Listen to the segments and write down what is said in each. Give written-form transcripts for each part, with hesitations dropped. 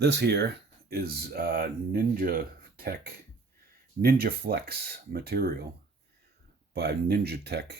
This here is Ninjatech Ninjaflex material by Ninjatek.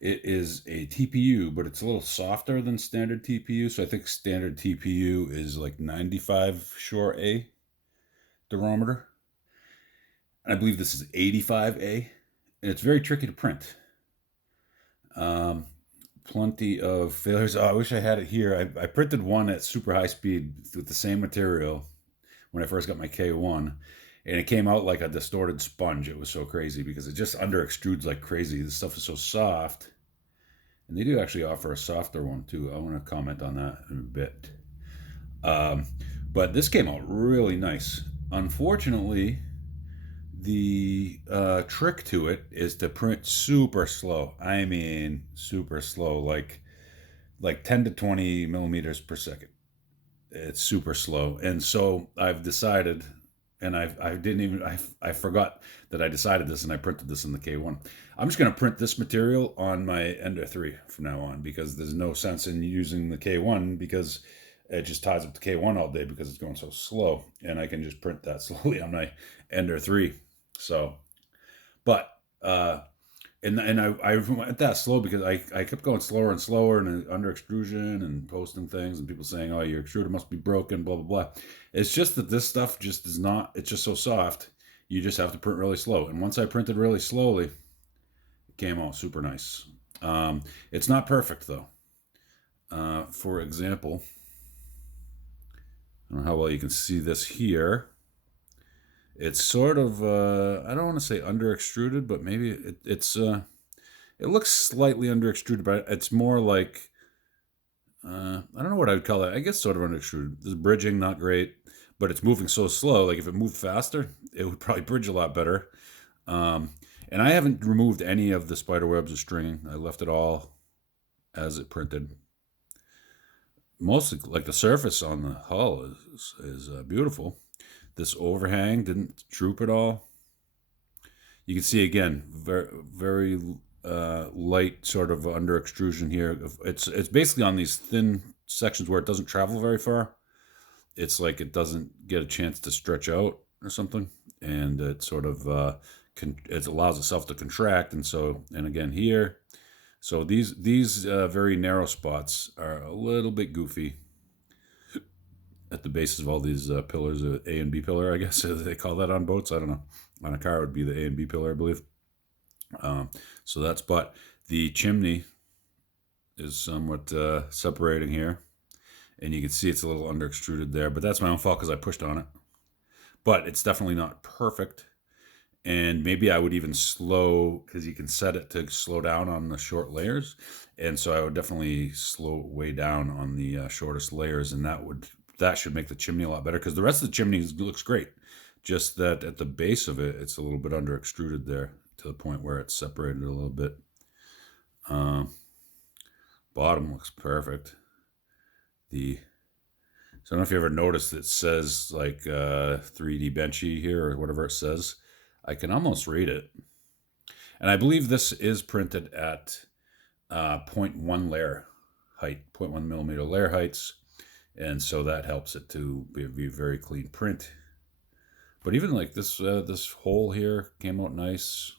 It is a TPU, but it's a little softer than standard TPU. So I think standard TPU is like 95 Shore A durometer. And I believe this is 85A. And it's very tricky to print. Um, Plenty of failures. Oh, I wish I had it here. I printed one at super high speed with the same material when I first got my K1, and it came out like a distorted sponge. It was so crazy because it just under extrudes like crazy. This stuff is so soft, and they do actually offer a softer one too. I want to comment on that in a bit. Um, but this came out really nice. Unfortunately, the trick to it is to print super slow. I mean, super slow, like 10 to 20 millimeters per second. It's super slow, and so I've decided, and I didn't even I forgot that I decided this, and I printed this in the K1. I'm just going to print this material on my Ender 3 from now on because there's no sense in using the K1 because it just ties up the K1 all day because it's going so slow, and I can just print that slowly on my Ender 3. So, but I went that slow because I kept going slower and slower and under extrusion and posting things and people saying, oh, your extruder must be broken, blah, blah, blah. It's just that this stuff just is not, it's just so soft. You just have to print really slow. And once I printed really slowly, it came out super nice. It's not perfect though. For example, I don't know how well you can see this here. It's sort of, I don't want to say under extruded, but maybe it looks slightly under extruded, but it's more like I don't know what I would call it. I guess sort of under extruded. The bridging not great, but it's moving so slow. Like if it moved faster, it would probably bridge a lot better. Um, and I haven't removed any of the spider webs or stringing. I left it all as it printed. Mostly like the surface on the hull is beautiful. This overhang didn't droop at all. You can see again, very light sort of under extrusion here. It's basically on these thin sections where it doesn't travel very far. It's like it doesn't get a chance to stretch out or something, and it sort of it allows itself to contract. And again here, so these very narrow spots are a little bit goofy at the bases of all these pillars. A and B pillar, I guess they call that on boats. I don't know. On a car, it would be the A and B pillar, I believe. So that's, but the chimney is somewhat separating here, and you can see it's a little under extruded there, but that's my own fault because I pushed on it. But it's definitely not perfect, and maybe I would even slow because you can set it to slow down on the short layers, and so I would definitely slow way down on the shortest layers, and that should make the chimney a lot better because the rest of the chimney looks great. Just that at the base of it, it's a little bit under extruded there to the point where it's separated a little bit. Um, Bottom looks perfect. So I don't know if you ever noticed it says like 3D Benchy here or whatever it says. I can almost read it. And I believe this is printed at zero point 0.1 layer height, 0.1 millimeter layer heights. And so that helps it to be a very clean print. But even like this hole here came out nice.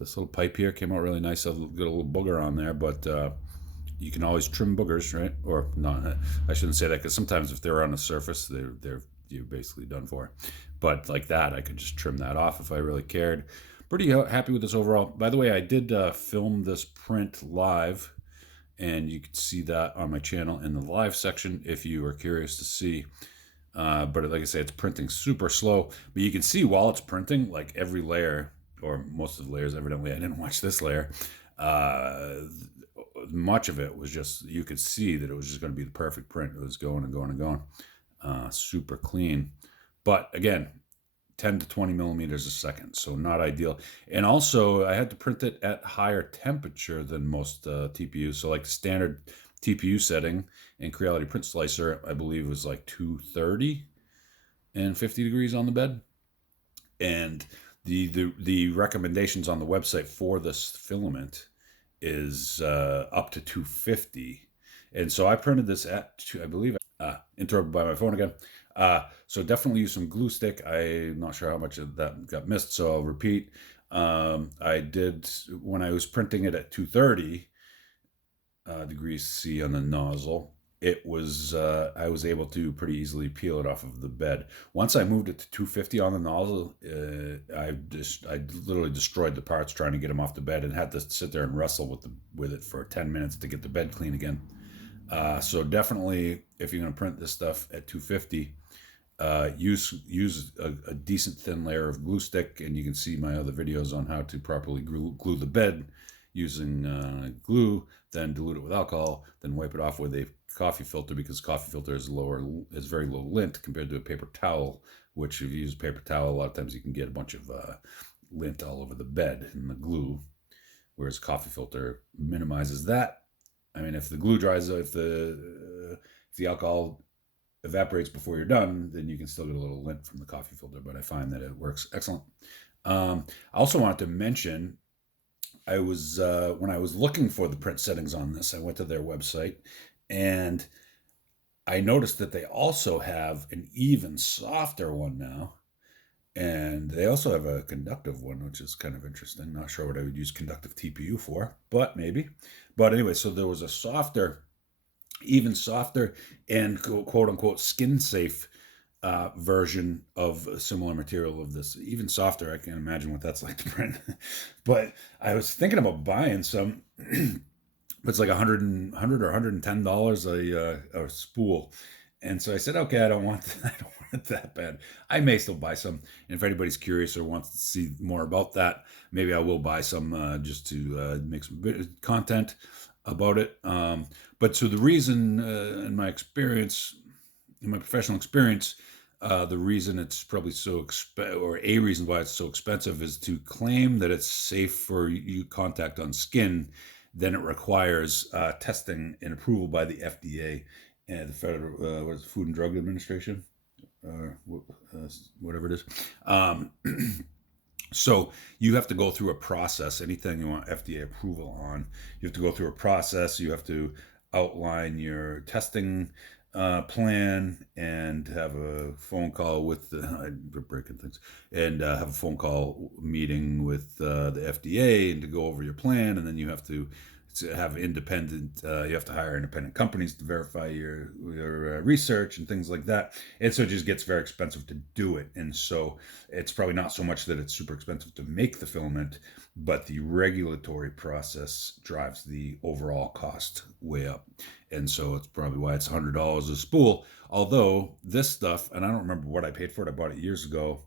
This little pipe here came out really nice. I'll get a little booger on there, but you can always trim boogers, right? Or not. I shouldn't say that because sometimes if they're on the surface, you're basically done for. But like that, I could just trim that off if I really cared. Pretty happy with this overall. By the way, I did film this print live, and you can see that on my channel in the live section if you are curious to see. But like I say, it's printing super slow. But you can see while it's printing, like every layer, or most of the layers, evidently, I didn't watch this layer. Much of it was just, you could see that it was just going to be the perfect print. It was going and going and going. Super clean. But again, 10 to 20 millimeters a second, so not ideal. And also, I had to print it at higher temperature than most TPUs. So, like the standard TPU setting in Creality Print Slicer, I believe was like 230 and 50 degrees on the bed. And the recommendations on the website for this filament is up to 250. And so I printed this at, I believe, interrupted by my phone again. So definitely use some glue stick. I'm not sure how much of that got missed, so I'll repeat. I did, when I was printing it at 230 degrees C on the nozzle, it was I was able to pretty easily peel it off of the bed. Once I moved it to 250 on the nozzle, I literally destroyed the parts trying to get them off the bed, and had to sit there and wrestle with it for 10 minutes to get the bed clean again. So definitely, if you're going to print this stuff at 250, use a decent thin layer of glue stick, and you can see my other videos on how to properly glue the bed using glue, then dilute it with alcohol, then wipe it off with a coffee filter, because coffee filter is very low lint compared to a paper towel, which if you use a paper towel, a lot of times you can get a bunch of lint all over the bed and the glue, whereas coffee filter minimizes that. I mean, if the glue dries, if the alcohol evaporates before you're done, then you can still get a little lint from the coffee filter, but I find that it works excellent. I also wanted to mention, I was when I was looking for the print settings on this, I went to their website, and I noticed that they also have an even softer one now, and they also have a conductive one, which is kind of interesting. Not sure what I would use conductive TPU for, but maybe. But anyway, so there was a softer, even softer, and quote unquote skin safe version of a similar material of this. Even softer, I can't imagine what that's like to print. But I was thinking about buying some. It's like $100 or $110 a spool. And so I said, okay, I don't want I don't want it that bad. I may still buy some. And if anybody's curious or wants to see more about that, maybe I will buy some just to make some content about it. But so the reason, in my experience, in my professional experience, the reason it's probably so or a reason why it's so expensive, is to claim that it's safe for you contact on skin. Then it requires testing and approval by the FDA and the Federal what is it, Food and Drug Administration, or whatever it is. So you have to go through a process. Anything you want FDA approval on, you have to go through a process. You have to outline your testing plan, and have a phone call with we're breaking things, and have a phone call meeting with the FDA, and to go over your plan. And then you have to have independent, you have to hire independent companies to verify your research and things like that. And so it just gets very expensive to do it. And so it's probably not so much that it's super expensive to make the filament, but the regulatory process drives the overall cost way up. And so it's probably why it's $100 a spool. Although this stuff, and I don't remember what I paid for it, I bought it years ago.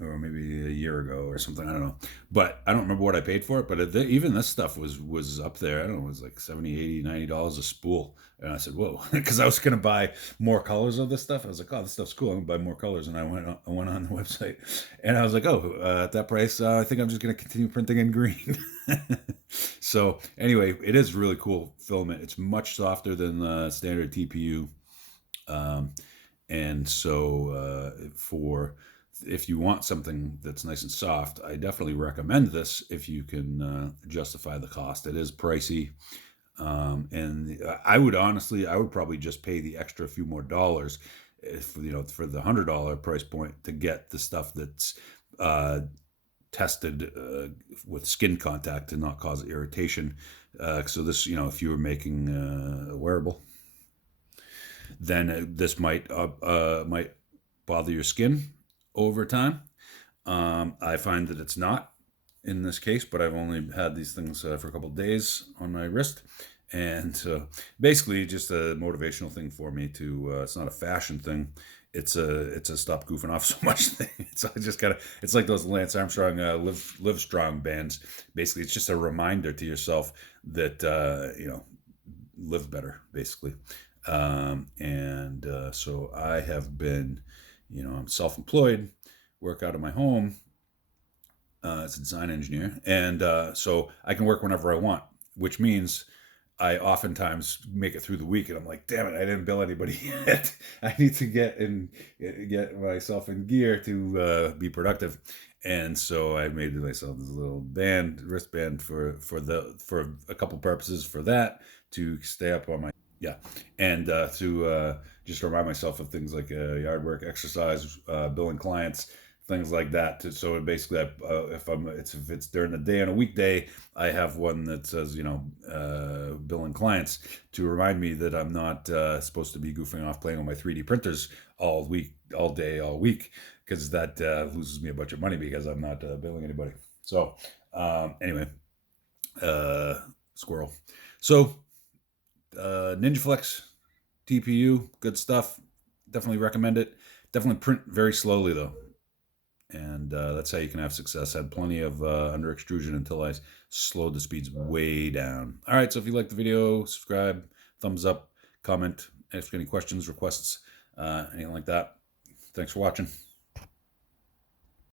Or maybe a year ago or something. I don't know, but I don't remember what I paid for it. But even this stuff was up there. I don't know, it was like 70, 80, $90 a spool. And I said, whoa, because I was going to buy more colors of this stuff. I was like, oh, this stuff's cool, I'm going to buy more colors. And I went on the website, and I was like, oh, at that price, I think I'm just going to continue printing in green. So anyway, it is really cool filament. It's much softer than the standard TPU. And so if you want something that's nice and soft, I definitely recommend this if you can justify the cost. It is pricey. And I would probably just pay the extra few more dollars, for the $100 price point, to get the stuff that's tested with skin contact to not cause irritation. So this, if you were making a wearable, then this might bother your skin over time. I find that it's not in this case, but I've only had these things for a couple of days on my wrist. And basically just a motivational thing for me to, it's not a fashion thing. It's a stop goofing off so much thing. So I just it's like those Lance Armstrong, Live Strong bands. Basically, it's just a reminder to yourself that, live better, basically. So I have been, I'm self-employed, work out of my home as a design engineer. And so I can work whenever I want, which means I oftentimes make it through the week, and I'm like, damn it, I didn't bill anybody yet. I need to get myself in gear to be productive. And so I made myself this little wristband for a couple purposes. For that, to stay up on my, yeah, and to just remind myself of things like yard work, exercise, billing clients, things like that. So it basically, if it's during the day on a weekday, I have one that says, billing clients, to remind me that I'm not supposed to be goofing off playing with my 3D printers all week, all day, all week, because that loses me a bunch of money because I'm not billing anybody. So anyway, uh, squirrel. So Ninjaflex TPU, good stuff. Definitely recommend it. Definitely print very slowly though, and that's how you can have success. I had plenty of under extrusion until I slowed the speeds way down. All right, so if you like the video, subscribe, thumbs up, comment. If you have any questions, requests, anything like that. Thanks for watching.